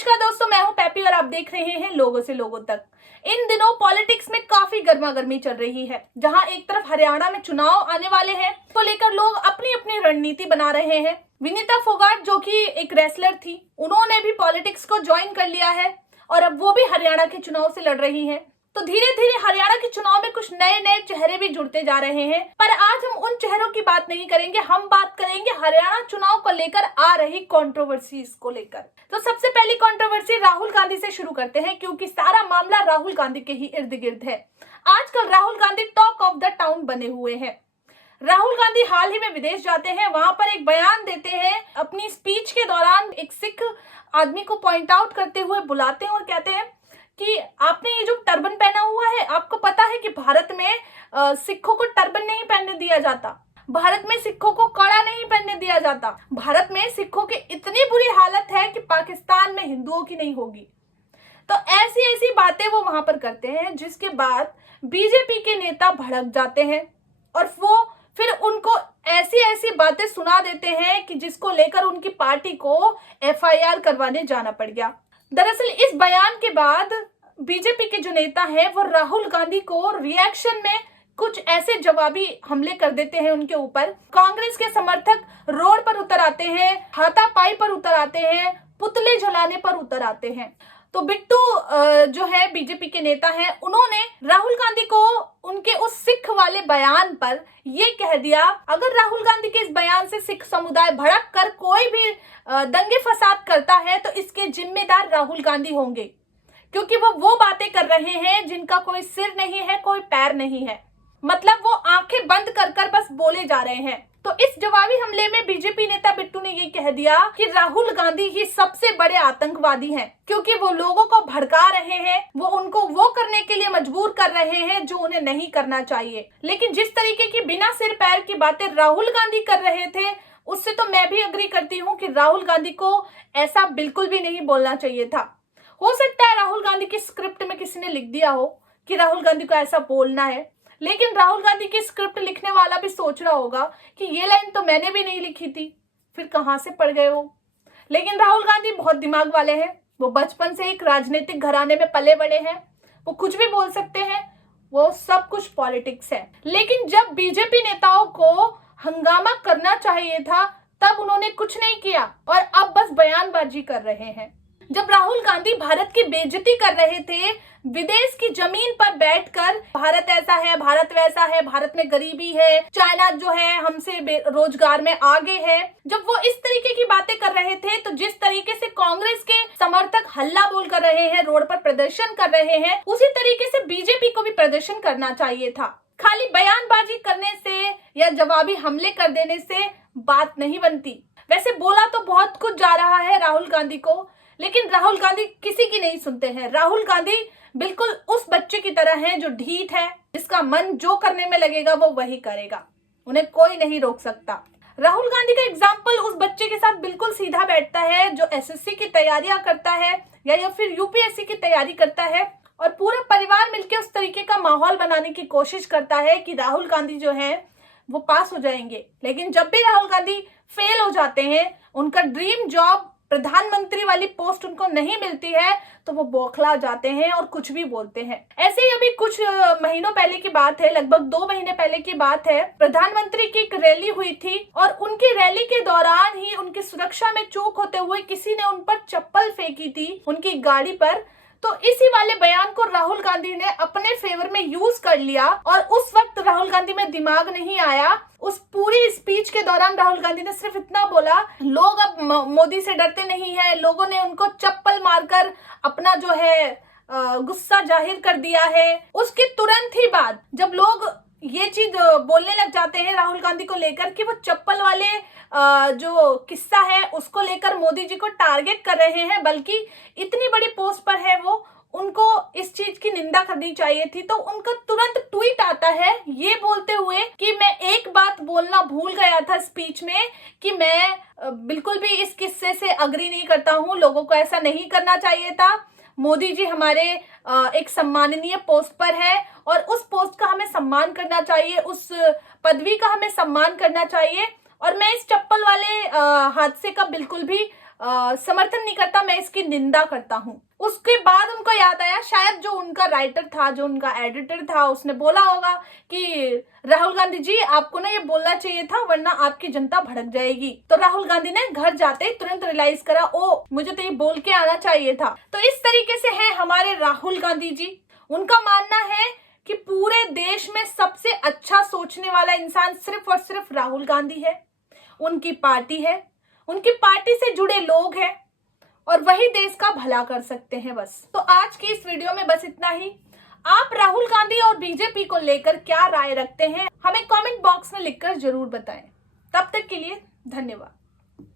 नमस्कार दोस्तों, मैं हूं पैपी और आप देख रहे हैं लोगों से लोगों तक। इन दिनों पॉलिटिक्स में काफी गर्मा गर्मी चल रही है। जहां एक तरफ हरियाणा में चुनाव आने वाले हैं तो लेकर लोग अपनी अपनी रणनीति बना रहे हैं। विनीता फोगाट जो कि एक रेसलर थी, उन्होंने भी पॉलिटिक्स को ज्वाइन कर लिया है और अब वो भी हरियाणा के चुनाव से लड़ रही है। तो धीरे धीरे हरियाणा के चुनाव में कुछ नए नए चेहरे भी जुड़ते जा रहे हैं। पर आज हम उन चेहरों की बात नहीं करेंगे, हम बात करेंगे हरियाणा चुनाव को लेकर आ रही कंट्रोवर्सीज को लेकर। तो सबसे पहली कंट्रोवर्सी राहुल गांधी से शुरू करते हैं, क्योंकि सारा मामला राहुल गांधी के ही इर्द गिर्द है। आजकल Rahul Gandhi talk of the town बने हुए हैं। राहुल गांधी हाल ही में विदेश जाते हैं, वहां पर एक बयान देते हैं। अपनी स्पीच के दौरान एक सिख आदमी को पॉइंट आउट करते हुए बुलाते हैं और कहते हैं कि आपने ये जो टर्बन पहना हुआ है, आपको पता है कि भारत में सिखों को टर्बन नहीं पहनने दिया जाता, भारत में सिखों को कड़ा नहीं पहनने दिया जाता, भारत में सिखों की इतनी बुरी हालत है कि पाकिस्तान में हिंदुओं की नहीं होगी। तो ऐसी ऐसी बातें वो वहां पर करते हैं, जिसके बाद बीजेपी के नेता भड़क जाते हैं और वो फिर उनको ऐसी ऐसी बातें सुना देते हैं कि जिसको लेकर उनकी पार्टी को FIR करवाने जाना पड़ गया। दरअसल इस बयान के बाद बीजेपी के जो नेता हैं वो राहुल गांधी को रिएक्शन में कुछ ऐसे जवाबी हमले कर देते हैं उनके ऊपर। कांग्रेस के समर्थक रोड पर उतर आते हैं, हाथापाई पर उतर आते हैं, पुतले जलाने पर उतर आते हैं। तो बिट्टू जो है बीजेपी के नेता हैं, उन्होंने राहुल गांधी को उनके उस सिख वाले बयान पर ये कह दिया, अगर राहुल गांधी के इस बयान से सिख समुदाय भड़क कर कोई भी दंगे फसाद करता है तो इसके जिम्मेदार राहुल गांधी होंगे, क्योंकि वो बातें कर रहे हैं जिनका कोई सिर नहीं है, कोई पैर नहीं है। मतलब वो आंखें बंद कर कर बस बोले जा रहे हैं। तो इस जवाबी हमले में बीजेपी नेता बिट्टू ने ये कह दिया कि राहुल गांधी ही सबसे बड़े आतंकवादी हैं, क्योंकि वो लोगों को भड़का रहे हैं, वो उनको वो करने के लिए मजबूर कर रहे हैं जो उन्हें नहीं करना चाहिए। लेकिन जिस तरीके की बिना सिर पैर की बातें राहुल गांधी कर रहे थे, उससे तो मैं भी अग्री करती हूँ कि राहुल गांधी को ऐसा बिल्कुल भी नहीं बोलना चाहिए था। हो सकता है राहुल गांधी की स्क्रिप्ट में किसी ने लिख दिया हो कि राहुल गांधी को ऐसा बोलना है, लेकिन राहुल गांधी की स्क्रिप्ट लिखने वाला भी सोच रहा होगा कि ये लाइन तो मैंने भी नहीं लिखी थी, फिर कहां से पढ़ गए वो। लेकिन राहुल गांधी बहुत दिमाग वाले हैं, वो बचपन से एक राजनीतिक घराने में पले बड़े हैं, वो कुछ भी बोल सकते हैं, वो सब कुछ पॉलिटिक्स है। लेकिन जब बीजेपी नेताओं को हंगामा करना चाहिए था तब उन्होंने कुछ नहीं किया और अब बस बयानबाजी कर रहे हैं। जब राहुल गांधी भारत की बेइज्जती कर रहे थे, विदेश की जमीन पर बैठकर भारत ऐसा है, भारत वैसा है, भारत में गरीबी है, चाइना जो है हमसे रोजगार में आगे है, जब वो इस तरीके की बातें कर रहे थे, तो जिस तरीके से कांग्रेस के समर्थक हल्ला बोल कर रहे हैं, रोड पर प्रदर्शन कर रहे हैं, उसी तरीके से बीजेपी को भी प्रदर्शन करना चाहिए था। खाली बयानबाजी करने से या जवाबी हमले कर देने से बात नहीं बनती। वैसे बोला तो बहुत कुछ जा रहा है राहुल गांधी को, लेकिन राहुल गांधी किसी की नहीं सुनते हैं। राहुल गांधी बिल्कुल उस बच्चे की तरह हैं जो ढीठ है, जिसका मन जो करने में लगेगा वो वही करेगा, उन्हें कोई नहीं रोक सकता। राहुल गांधी का एग्जाम्पल उस बच्चे के साथ बिल्कुल सीधा बैठता है जो SSC की तैयारियां करता है या फिर UPSC की तैयारी करता है और पूरा परिवार मिलकर उस तरीके का माहौल बनाने की कोशिश करता है कि राहुल गांधी जो है वो पास हो जाएंगे। लेकिन जब भी राहुल गांधी फेल हो जाते हैं, उनका ड्रीम जॉब प्रधानमंत्री वाली पोस्ट उनको नहीं मिलती है, तो वो बौखला जाते हैं और कुछ भी बोलते हैं। ऐसे ही अभी कुछ महीनों पहले की बात है, लगभग 2 महीने पहले की बात है, प्रधानमंत्री की एक रैली हुई थी और उनकी रैली के दौरान ही उनकी सुरक्षा में चूक होते हुए किसी ने उन पर चप्पल फेंकी थी उनकी गाड़ी पर। तो इसी वाले बयान को राहुल गांधी ने अपने फेवर में यूज कर लिया और उस वक्त राहुल गांधी में दिमाग नहीं आया। उस पूरी स्पीच के दौरान राहुल गांधी ने सिर्फ इतना बोला, लोग अब मोदी से डरते नहीं है, लोगों ने उनको चप्पल मारकर अपना जो है गुस्सा जाहिर कर दिया है। उसके तुरंत ही बाद जब लोग ये चीज बोलने लग जाते हैं राहुल गांधी को लेकर कि वो चप्पल वाले जो किस्सा है उसको लेकर मोदी जी को टारगेट कर रहे हैं, बल्कि इतनी बड़ी पोस्ट पर है वो, उनको इस चीज की निंदा करनी चाहिए थी, तो उनका तुरंत ट्वीट आता है ये बोलते हुए कि मैं एक बात बोलना भूल गया था स्पीच में कि मैं बिल्कुल भी इस किस्से से अग्री नहीं करता हूँ, लोगों को ऐसा नहीं करना चाहिए था। मोदी जी हमारे एक सम्माननीय पोस्ट पर है और उस पोस्ट का हमें सम्मान करना चाहिए, उस पदवी का हमें सम्मान करना चाहिए और मैं इस चप्पल वाले हादसे का बिल्कुल भी समर्थन नहीं करता, मैं इसकी निंदा करता हूँ। उसके बाद उनको याद आया, शायद जो उनका राइटर था, जो उनका एडिटर था, उसने बोला होगा कि राहुल गांधी जी आपको ना ये बोलना चाहिए था, वरना आपकी जनता भड़क जाएगी। तो राहुल गांधी ने घर जाते ही तुरंत रियलाइज करा, ओ मुझे तो ये बोल के आना चाहिए था। तो इस तरीके से है हमारे राहुल गांधी जी। उनका मानना है कि पूरे देश में सबसे अच्छा सोचने वाला इंसान सिर्फ और सिर्फ राहुल गांधी है, उनकी पार्टी है, उनकी पार्टी से जुड़े लोग हैं और वही देश का भला कर सकते हैं बस। तो आज की इस वीडियो में बस इतना ही। आप राहुल गांधी और बीजेपी को लेकर क्या राय रखते हैं, हमें कमेंट बॉक्स में लिखकर जरूर बताएं। तब तक के लिए धन्यवाद।